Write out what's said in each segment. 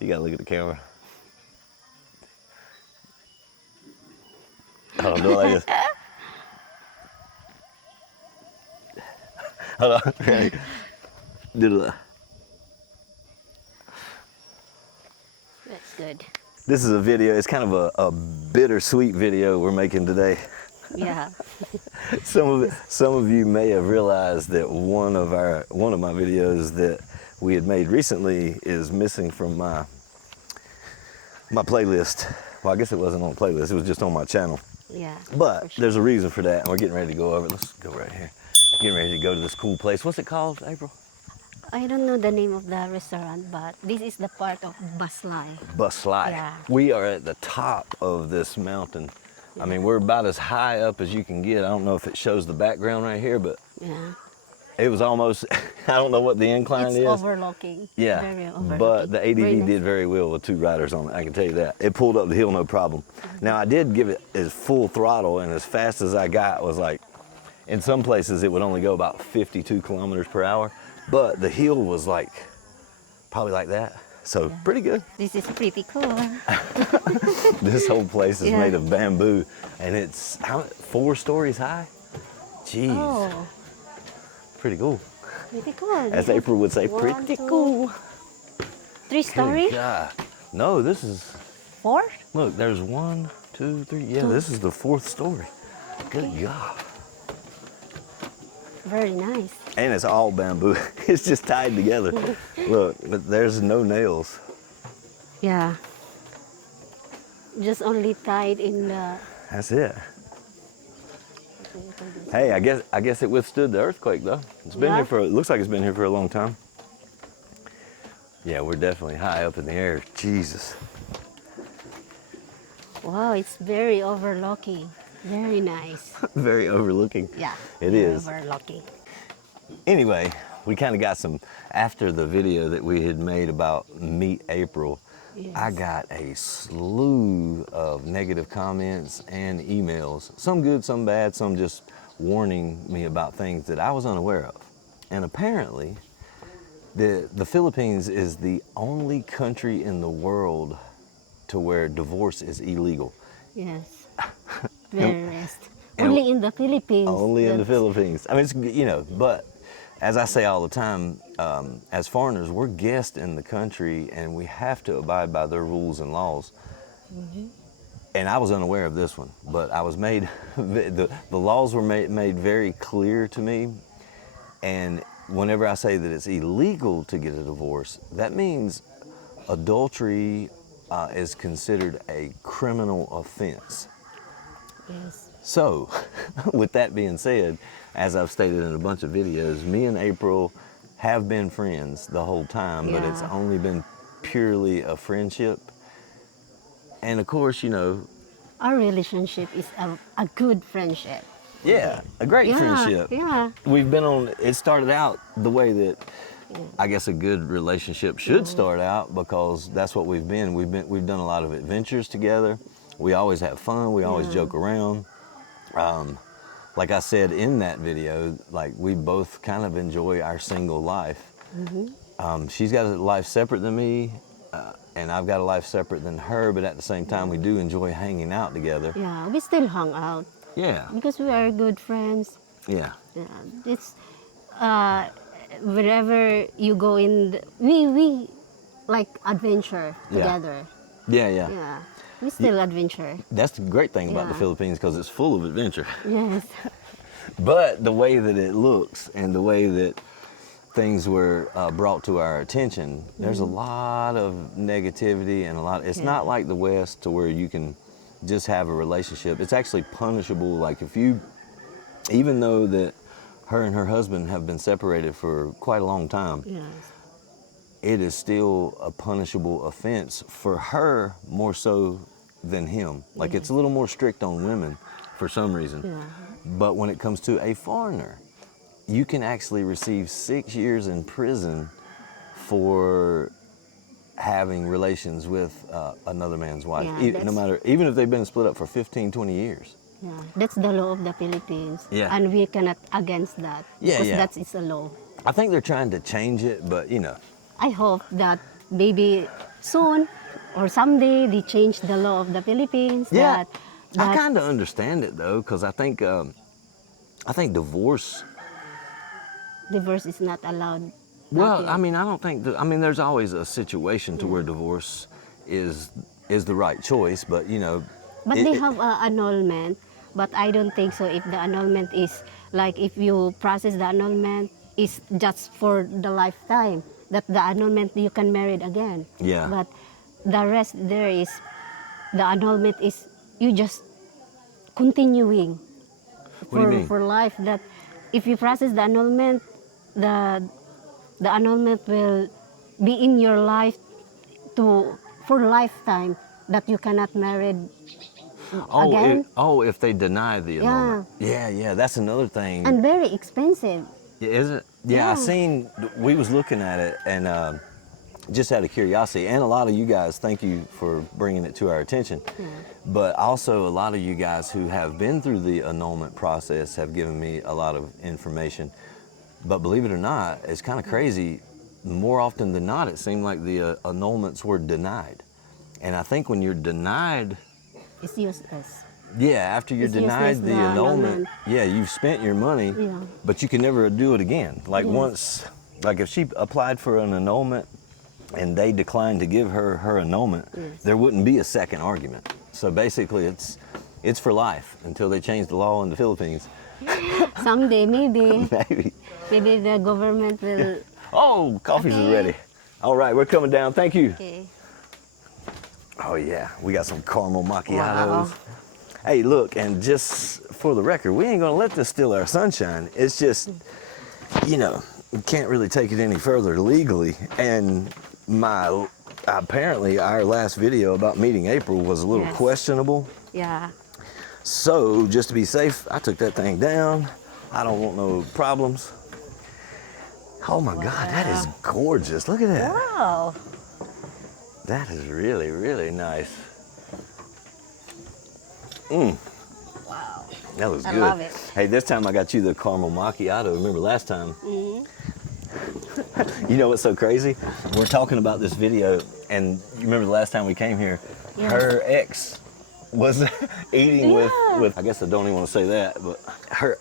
You gotta look at the camera. Hold on, do it like this. Hold on. Ready? Do it. That's good. This is a video. It's kind of a bittersweet video we're making today. Yeah. Some of you may have realized that one of my videos that we had made recently is missing from my playlist. Well, I guess it wasn't on the playlist. It was just on my channel. Yeah. But sure. there's a reason for that, and we're getting ready to go over it. Let's go right here. Getting ready to go to this cool place. What's it called, April? I don't know the name of the restaurant, but this is the part of Baslay. Baslay. Yeah. We are at the top of this mountain. Yeah. I mean, we're about as high up as you can get. I don't know if it shows the background right here, but Yeah. it was almost, I don't know what the incline It's is. overlooking. Yeah, Very overlooking. but the ADV Very nice. did very well with 2 riders on it, I can tell you that. It pulled up the hill no problem. Now, I did give it as full throttle, and as fast as I got was like, in some places it would only go about 52 kilometers per hour, but the hill was like, probably like that. So pretty good. This is pretty cool. This whole place is Yeah. made of bamboo, and it's 4 stories high? Jeez, Oh, pretty cool. pretty cool. As April would say, 1, pretty 2, cool. 3 Good story? God. No, this is, 4? look, there's 1, 2, 3. Yeah, this is the 4th story. Good God. Very nice. And it's all bamboo. It's just tied together. Look, but there's no nails. Yeah. Just only tied in the... That's it. Hey, I guess it withstood the earthquake though. It's been Yeah. here for, it looks like it's been here for a long time. Yeah, we're definitely high up in the air. Jesus. Wow, it's very overlooking. Very nice. Very overlooking. Yeah. It very is. overlooking. Anyway, we kind of got some, after the video that we had made about Meet April, Yes. I got a slew of negative comments and emails, some good, some bad, some just warning me about things that I was unaware of. And apparently, the Philippines is the only country in the world to where divorce is illegal. Yes. Very rest. and- Only in the Philippines. Only in the That's- Philippines. I mean, it's, but as I say all the time, as foreigners, we're guests in the country and we have to abide by their rules and laws. And I was unaware of this one, but I was made, the laws were made very clear to me. And whenever I say that it's illegal to get a divorce, that means adultery is considered a criminal offense. Yes. So, with that being said, as I've stated in a bunch of videos, me and April have been friends the whole time, but it's Yeah. only been purely a friendship. And of course, you know, Our relationship is a good friendship. yeah, a great Yeah. friendship. Yeah. We've been on, it started out the way that I guess a good relationship should start out, because that's what we've been. We've done a lot of adventures together. We always have fun. We always joke around. Like I said in that video, like we both kind of enjoy our single life. She's got a life separate than me, and I've got a life separate than her, but at the same time, we do enjoy hanging out together. Yeah. We still hung out Yeah, because we are good friends. yeah, Yeah. It's wherever you go in, we like adventure Yeah. together. yeah, yeah. Yeah. We still adventure. That's the great thing about the Yeah. Philippines, because it's full of adventure. Yes. But the way that it looks and the way that things were brought to our attention, there's a lot of negativity and a lot. It's Yeah. not like the West to where you can just have a relationship. It's actually punishable. Like if you, even though that her and her husband have been separated for quite a long time, Yes. it is still a punishable offense for her more so than him. Like it's a little more strict on women for some reason. Yeah. But when it comes to a foreigner, you can actually receive 6 years in prison for having relations with another man's wife. Yeah, No that's- matter, even if they've been split up for 15, 20 years. Yeah. That's the law of the Philippines. Yeah. And we cannot against that. Yeah, because yeah. that's it's a law. I think they're trying to change it, but you know, I hope that maybe soon or someday they change the law of the Philippines Yeah, I that kind of understand it though, because I think divorce. divorce is not allowed. Not Well, I yet. mean, I don't think. I mean, there's always a situation to where divorce is the right choice, but you know, But it, they it, have annulment. But I don't think so. If the annulment is like if you process the annulment is just for the lifetime. That the annulment you can marry again. Yeah. But the rest there is the annulment is you just continuing what do you mean? for life. That if you process the annulment, the the annulment will be in your life to for lifetime that you cannot marry again. If they deny the Yeah, annulment. Yeah, yeah, that's another thing. and very expensive. Yeah, is it? Yeah, I Yeah. seen. We was looking at it, and just out of curiosity, and a lot of you guys, thank you for bringing it to our attention. But also, a lot of you guys who have been through the annulment process have given me a lot of information. But believe it or not, it's kind of crazy. More often than not, it seemed like the annulments were denied. And I think when you're denied, It's useless. yeah, after you're It's useless, denied the the annulment, annulment. yeah, you've spent your money, Yeah. but you can never do it again. Like Yes. once, like if she applied for an annulment and they declined to give her her annulment, Yes. there wouldn't be a second argument. So basically, it's for life until they change the law in the Philippines. Someday, maybe, Maybe. maybe the government will. Oh, coffee's is Okay. ready. All right, we're coming down. Thank you. Okay. Oh yeah, we got some caramel macchiatos. Wow. Hey, look, and just for the record, we ain't gonna let this steal our sunshine. It's just, you know, we can't really take it any further legally. And apparently our last video about meeting April was a little Yes. questionable. Yeah. So just to be safe, I took that thing down. I don't want no problems. Oh my God, that is gorgeous. Look at that. Wow. That is really, really nice. Wow. That was I good. love it. Hey, this time I got you the caramel macchiato. Remember last time? Mm-hmm. You know what's so crazy? We're talking about this video, and you remember the last time we came here, Yes. her ex was eating Yeah. with. I guess I don't even want to say that, but her.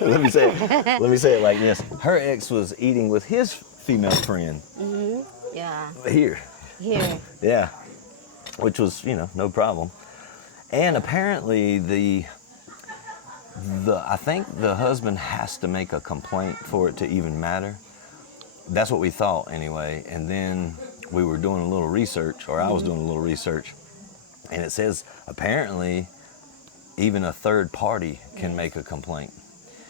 let me say it. Let me say it like this. Her ex was eating with his female friend Yeah. here. Here. Yeah, which was, you know, no problem. And apparently I think the husband has to make a complaint for it to even matter. That's what we thought anyway. And then we were doing a little research, or I was doing a little research, and it says apparently even a third party can make a complaint.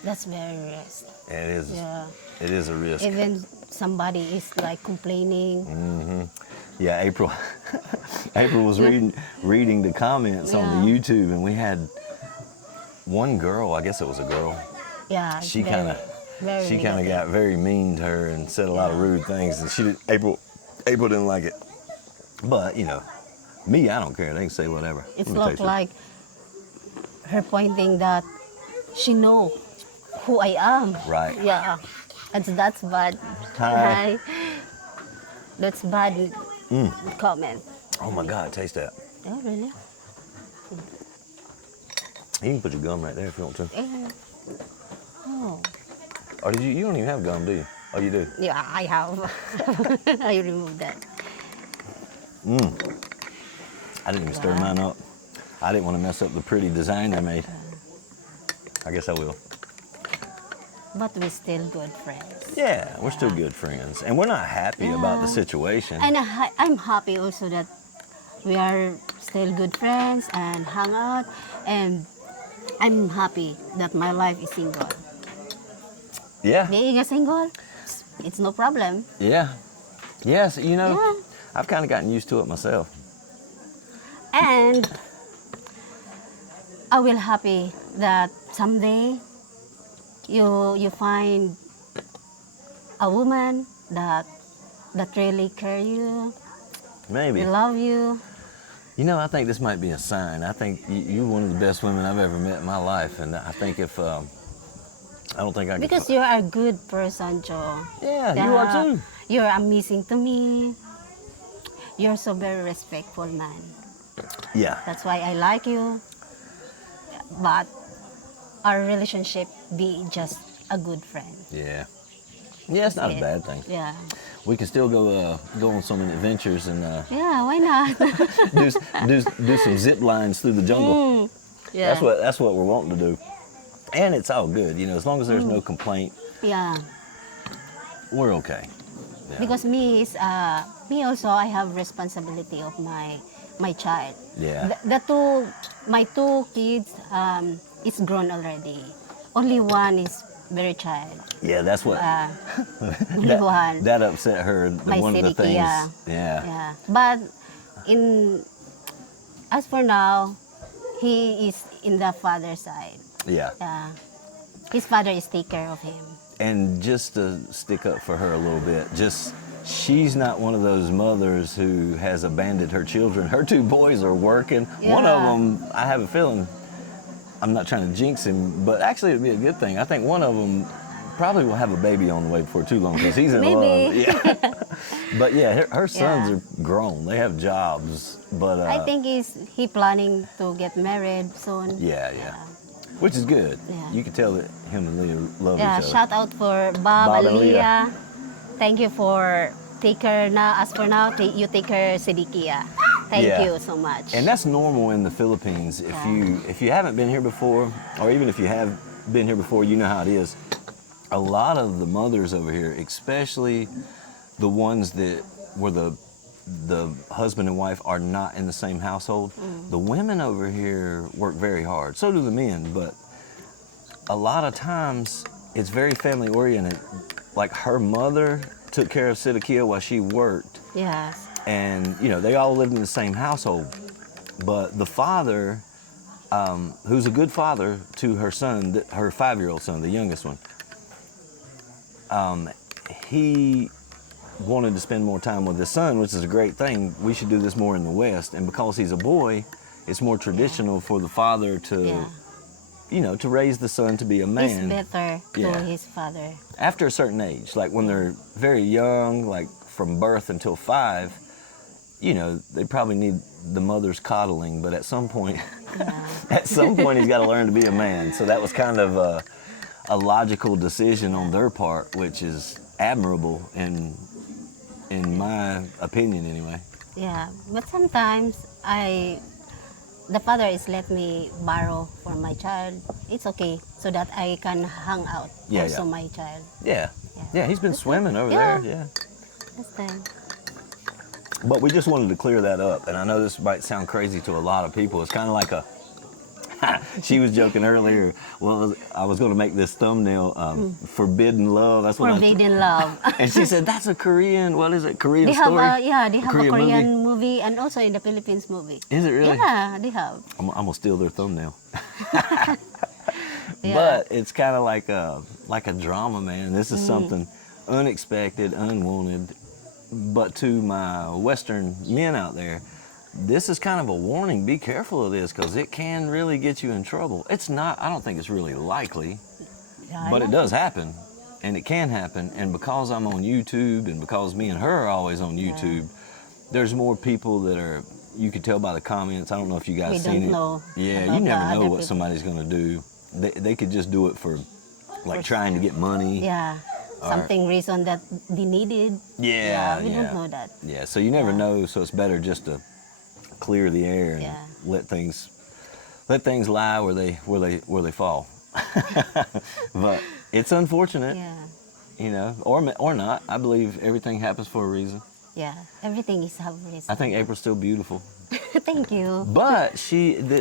That's very risk. And it is. Yeah. It is a risk. Even somebody is like complaining. Yeah, April. April was reading the comments on the Yeah. YouTube, and we had one girl. I guess it was a girl. Yeah. She very- kind of very she kind of negative. got very mean to her and said a lot of rude things, and April didn't like it. But you know, me, I don't care. They can say whatever. It's Let me tell you look like her pointing that she know who I am. Right. Yeah. That's bad. Hi. Hi. That's bad comment. something. Oh my God, taste that. Oh really? You can put your gum right there if you want to. Eh. Oh. Or did you don't even have gum, do you? Oh, you do. Yeah, I have. I removed that. I didn't even stir mine up. I didn't want to mess up the pretty design I made. I guess I will. But we're still good friends. Yeah, we're still good friends, and we're not happy about the Yeah. situation. And I'm happy also that we are still good friends and hang out. And I'm happy that my life is single. Yeah, Being a single, it's no problem. yeah, yes. You know, Yeah. I've kind of gotten used to it myself. And I will happy that someday you find a woman that really care you, Maybe. love you. You know, I think this might be a sign. I think you're one of the best women I've ever met in my life, and I think if I don't think I could. Because you're a good person, Joe. Yeah, you are too. You're amazing to me. you're so very respectful man. Yeah. That's why I like you. But our relationship be just a good friend. Yeah. Yeah, it's not a Yeah. bad thing. Yeah. We can still go on some adventures and Yeah, why not? do some zip lines through the jungle. Yeah. That's what we're wanting to do. And it's all good, you know, as long as there's no complaint, Yeah. we're okay. Yeah. Because me also I have responsibility of my child. Yeah. My two kids is grown already. Only one is very child. Yeah, that's what Only one. that upset her. My One of the Sidiki, things. yeah. Yeah. Yeah. But as for now, he is in the father's side. Yeah. Yeah. His father is take care of him. And just to stick up for her a little bit, she's not one of those mothers who has abandoned her children. Her two boys are working. One of Yeah. them, I have a feeling, I'm not trying to jinx him, but actually it'd be a good thing. I think one of them probably will have a baby on the way before too long because he's in love. Maybe. Yeah. But yeah, her sons Yeah. are grown. They have jobs. But I think he planning to get married soon. yeah. Which is good. Yeah. You can tell that him and Leah love Yeah, each other. shout out for Bob Bob and and Leah. Leah. Thank you for take care now. As for now, you take care Sidikia. Thank Yeah. you so much. And that's normal in the Philippines. If you haven't been here before, or even if you have been here before, you know how it is. A lot of the mothers over here, especially the ones that were the husband and wife are not in the same household, the women over here work very hard. So do the men, but a lot of times it's very family oriented. Like her mother took care of Sidikia while she worked. yes. And you know they all lived in the same household, but the father, who's a good father to her son, her 5-year-old son, the youngest one, he wanted to spend more time with his son, which is a great thing. We should do this more in the West, and because he's a boy, it's more traditional for the father to, Yeah. you know, to raise the son to be a He's man better Yeah. to his father. after a certain age, like when they're very young, like from birth until 5. You know, they probably need the mother's coddling, but at some point, at some point, he's got to learn to be a man. So that was kind of a logical decision on their part, which is admirable in my opinion, anyway. Yeah, but sometimes the father is let me borrow for my child. It's okay, so that I can hang out Yeah, also yeah. my child. Yeah, he's been swimming over Yeah. there. Yeah. That's time. But we just wanted to clear that up, and I know this might sound crazy to a lot of people. It's kind of like a. She was joking earlier. Well, I was going to make this thumbnail, "Forbidden Love." That's what Forbidden love. And she said, "That's a Korean. What is it? Korean They have story? they have Korean a movie? Korean movie and also in the Philippines movie. Is it really? Yeah, they have. I'm gonna steal their thumbnail." Yeah. But it's kind of like a drama, man. This is something unexpected, unwanted. But to my Western men out there, this is kind of a warning. Be careful of this because it can really get you in trouble. It's not. I don't think it's really likely, Yeah, but I it know. does happen, and it can happen. And because I'm on YouTube, and because me and her are always on YouTube, there's more people that are. You could tell by the comments. I don't know if you guys We seen don't it. know Yeah, about you never the know other what people. somebody's gonna do. They could just do it for, like, trying to get money. Yeah, Or- something reason that they needed. Yeah, we yeah. don't know that. Yeah, so you never Yeah. know. So it's better just to clear the air and Yeah. let things lie where they fall. But it's unfortunate, Yeah, you know, or not. I believe everything happens for a reason. yeah. Everything is have reason. I think April's still beautiful, Thank you. but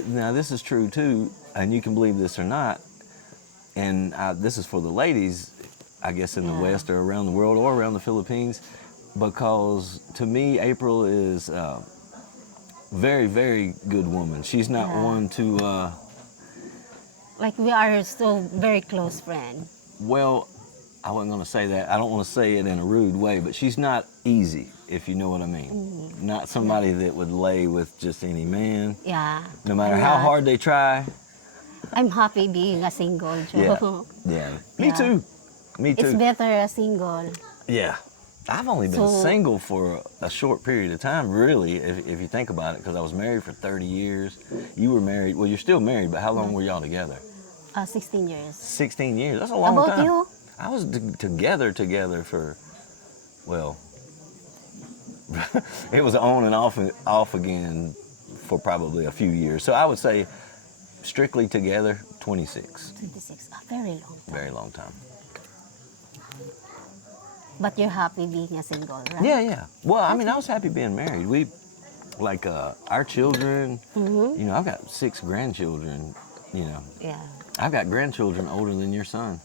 now this is true too, and you can believe this or not. And this is for the ladies, I guess, in the Yeah. West or around the world or around the Philippines, because to me, April is a very, very good woman. She's not Yeah. one to, Like we are still very close friend. well, I wasn't going to say that. I don't want to say it in a rude way, but she's not easy, if you know what I mean. Not somebody that would lay with just any man, Yeah. no matter I'm how not. hard they try. I'm happy being a single, Joe. Yeah. Me Yeah. too. Me too. It's better a single. Yeah. I've only been So- single for a short period of time, really, if you think about it, because I was married for 30 years. You were married, well, you're still married, but how long were y'all together? 16 years. 16 years. That's a long About time. you? I was together for, well, it was on and off again for probably a few years. So I would say strictly together, 26. 26. A very long time. Very long time. But you're happy being a single, right? Yeah, yeah. Well, I mean, I was happy being married. We, like, our children, you know, I've got 6 grandchildren, you know. Yeah. I've got grandchildren older than your son,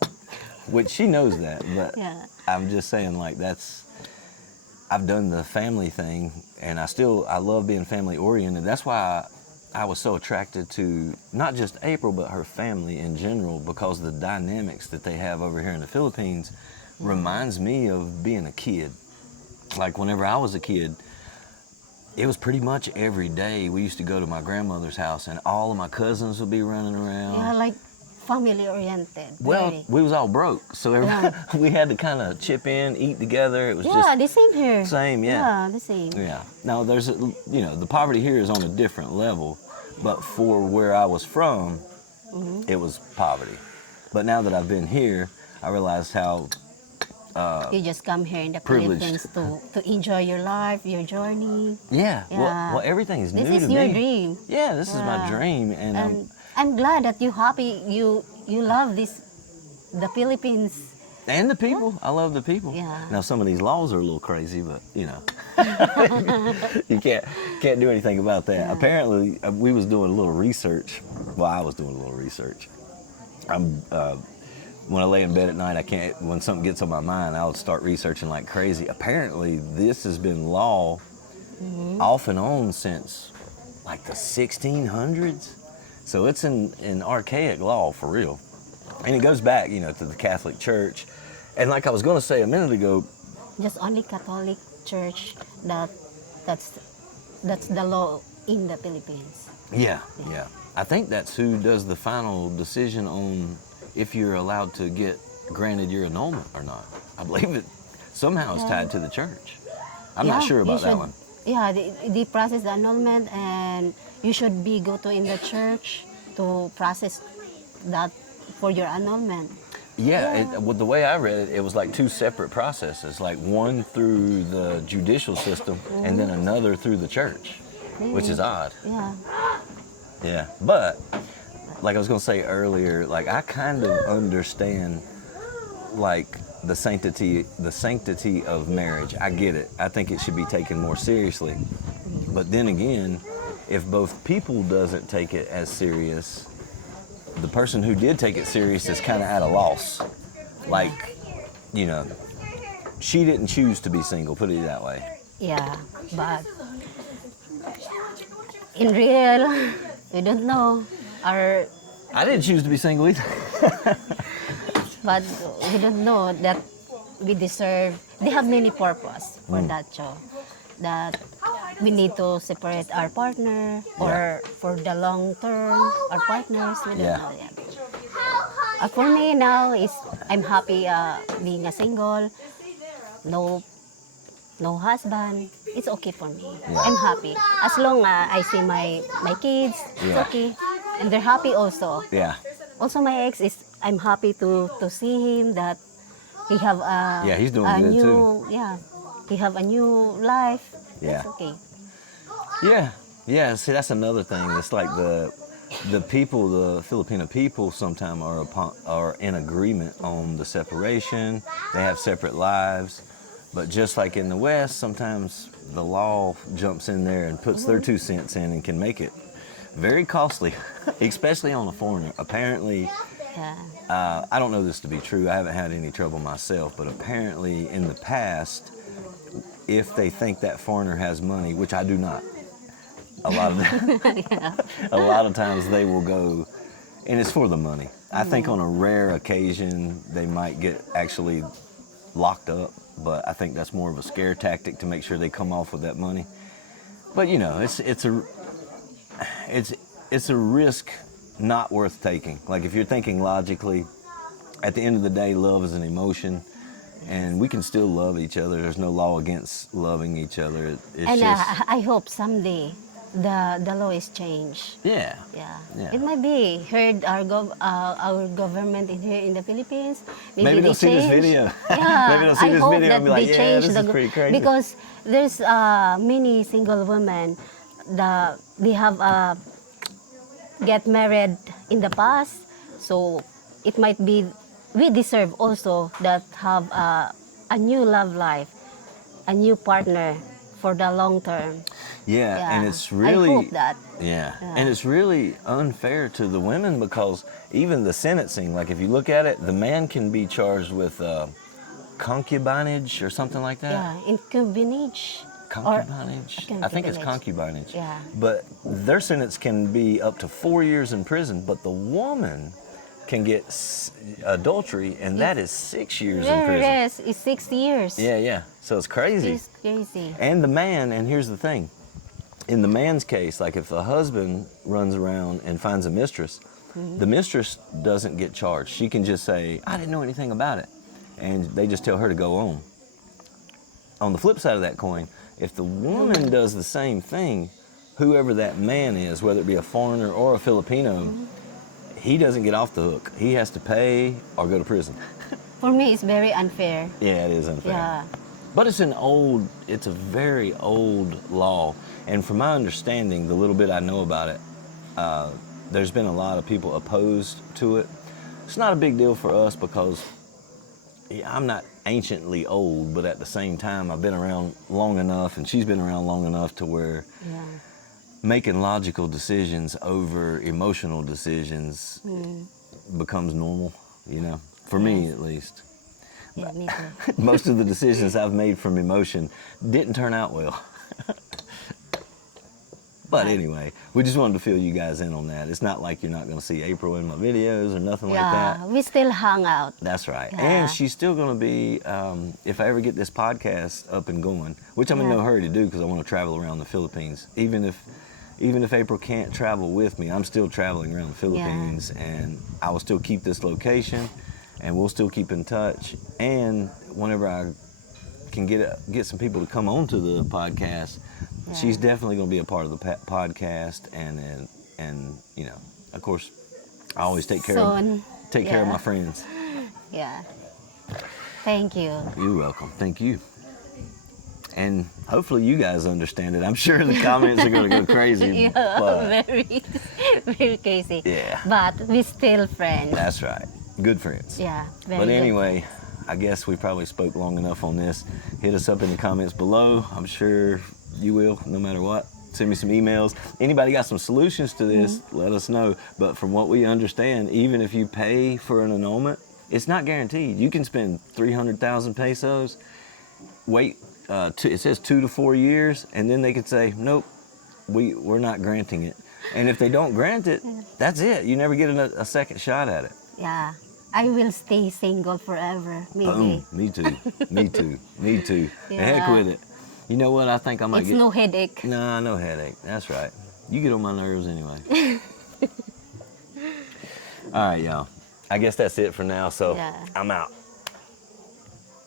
which she knows that, but Yeah. I'm just saying, like, I've done the family thing, and I love being family oriented. That's why I was so attracted to not just April, but her family in general, because the dynamics that they have over here in the Philippines reminds me of being a kid. Like, whenever I was a kid, it was pretty much every day we used to go to my grandmother's house, and all of my cousins would be running around. Yeah, like family oriented. Well, very. we was all broke, so we had to kind of chip in, eat together. It was Yeah, just the same here. same, yeah. Yeah, the same. Yeah. Now there's, you know, the poverty here is on a different level, but for where I was from, it was poverty. But now that I've been here, I realized how You just come here in the privileged. Philippines to enjoy your life, your journey. yeah. Yeah. Well, everything is This new is to your me. dream. Yeah, this is my Yeah. dream, and I'm glad that you happy. You love the Philippines. and the people. I love the people. Yeah. Now some of these laws are a little crazy, but you know, you can't do anything about that. Yeah. Apparently, we was doing a little research. Well, I was doing a little research. When I lay in bed at night, when something gets on my mind, I'll start researching like crazy. Apparently, this has been law off and on since like the 1600s. So it's an archaic law for real. And it goes back, you know, to the Catholic Church. And like I was going to say a minute ago, Just only Catholic Church that's the law in the Philippines. yeah. I think that's who does the final decision on if you're allowed to get granted your annulment or not. I believe it somehow is tied to the church. I'm not Yeah, sure you about that should- one. Yeah, the process the annulment, and you should go to in the church to process that for your annulment. Yeah, with the way I read it, it was like 2 separate processes, like one through the judicial system and then another through the church, which is odd. Yeah. Yeah, but like I was gonna say earlier, like I kind of understand like the sanctity of marriage. I get it. I think it should be taken more seriously. But then again, if both people doesn't take it as serious, the person who did take it serious is kind of at a loss. Like, you know, she didn't choose to be single, put it that way. Yeah, but in real, we don't know. I didn't choose to be single either. But we don't know that we deserve. They have many purpose for that job. That we need to separate our partner, or for the long term, our partners. We don't Yeah. know yet. For me now is I'm happy being a single. No husband. It's okay for me. Yeah. I'm happy as long I see my kids. It's Yeah. okay, and they're happy also. Yeah. Also, my ex is, I'm happy to see him that he have a Yeah, he's doing a good, new too. yeah, he have a new life. Yeah. That's okay. Yeah. See, that's another thing. It's like the people, the Filipino people, sometimes are in agreement on the separation. They have separate lives, but just like in the West, sometimes the law jumps in there and puts their 2 cents in and can make it very costly, especially on a foreigner. Apparently, Yeah. I don't know this to be true. I haven't had any trouble myself, but apparently in the past, if they think that foreigner has money, which I do not, a lot of times they will go, and it's for the money. I think on a rare occasion they might get actually locked up, but I think that's more of a scare tactic to make sure they come off with that money. But you know, it's a risk not worth taking. Like if you're thinking logically, at the end of the day, love is an emotion. and we can still love each other. There's no law against loving each other. It's And just I hope someday the law is changed. yeah. It might be heard our government in here in the Philippines. Maybe they'll see this change. video. Yeah, Maybe they'll see I this hope video that and be like, they yeah, change this is pretty crazy. because there's many single women they have get married in the past, so it might be we deserve also that have a new love life, a new partner for the long term. Yeah, and it's really I hope that. Yeah, and it's really unfair to the women because even the sentencing, like if you look at it, the man can be charged with concubinage or something like that. Yeah, in concubinage. Concubinage? I think it's concubinage. Yeah. But their sentence can be up to 4 years in prison, but the woman can get adultery, and that is 6 years in prison. Yes, it's 6 years. Yeah. So it's crazy. It's crazy. And the man, and here's the thing, in the man's case, like if the husband runs around and finds a mistress, the mistress doesn't get charged. She can just say, I didn't know anything about it. And they just tell her to go on. On the flip side of that coin, if the woman does the same thing, whoever that man is, whether it be a foreigner or a Filipino, he doesn't get off the hook. He has to pay or go to prison. For me, it's very unfair. Yeah, it is unfair. Yeah. But it's a very old law. And from my understanding, the little bit I know about it, there's been a lot of people opposed to it. It's not a big deal for us because I'm not anciently old, but at the same time, I've been around long enough, and she's been around long enough to where making logical decisions over emotional decisions becomes normal, for me at least. Yeah, me too. Most of the decisions I've made from emotion didn't turn out well. But anyway, we just wanted to fill you guys in on that. It's not like you're not going to see April in my videos or nothing like that. Yeah, we still hang out. That's right. Yeah. And she's still going to be, if I ever get this podcast up and going, which I'm in no hurry to do because I want to travel around the Philippines. Even if April can't travel with me, I'm still traveling around the Philippines, and I will still keep this location, and we'll still keep in touch. And whenever I can get some people to come onto the podcast, she's definitely going to be a part of the podcast, and of course, I always take care of my friends. Yeah. Thank you. You're welcome. Thank you. And hopefully you guys understand it. I'm sure the comments are going to go crazy. But very, very crazy. Yeah. But we're still friends. That's right. Good friends. Yeah. Very But good anyway, I guess we probably spoke long enough on this. Hit us up in the comments below. I'm sure you will, no matter what. Send me some emails. Anybody got some solutions to this, let us know. But from what we understand, even if you pay for an annulment, it's not guaranteed. You can spend 300,000 pesos, wait, it says 2 to 4 years, and then they could say, nope, we're not granting it. And if they don't grant it, that's it. You never get a second shot at it. Yeah. I will stay single forever, maybe. Boom. Me too. Me too. Me too. The heck with it. You know what? I think I might It's no headache. Nah, no headache. That's right. You get on my nerves anyway. All right, y'all. I guess that's it for now, so I'm out.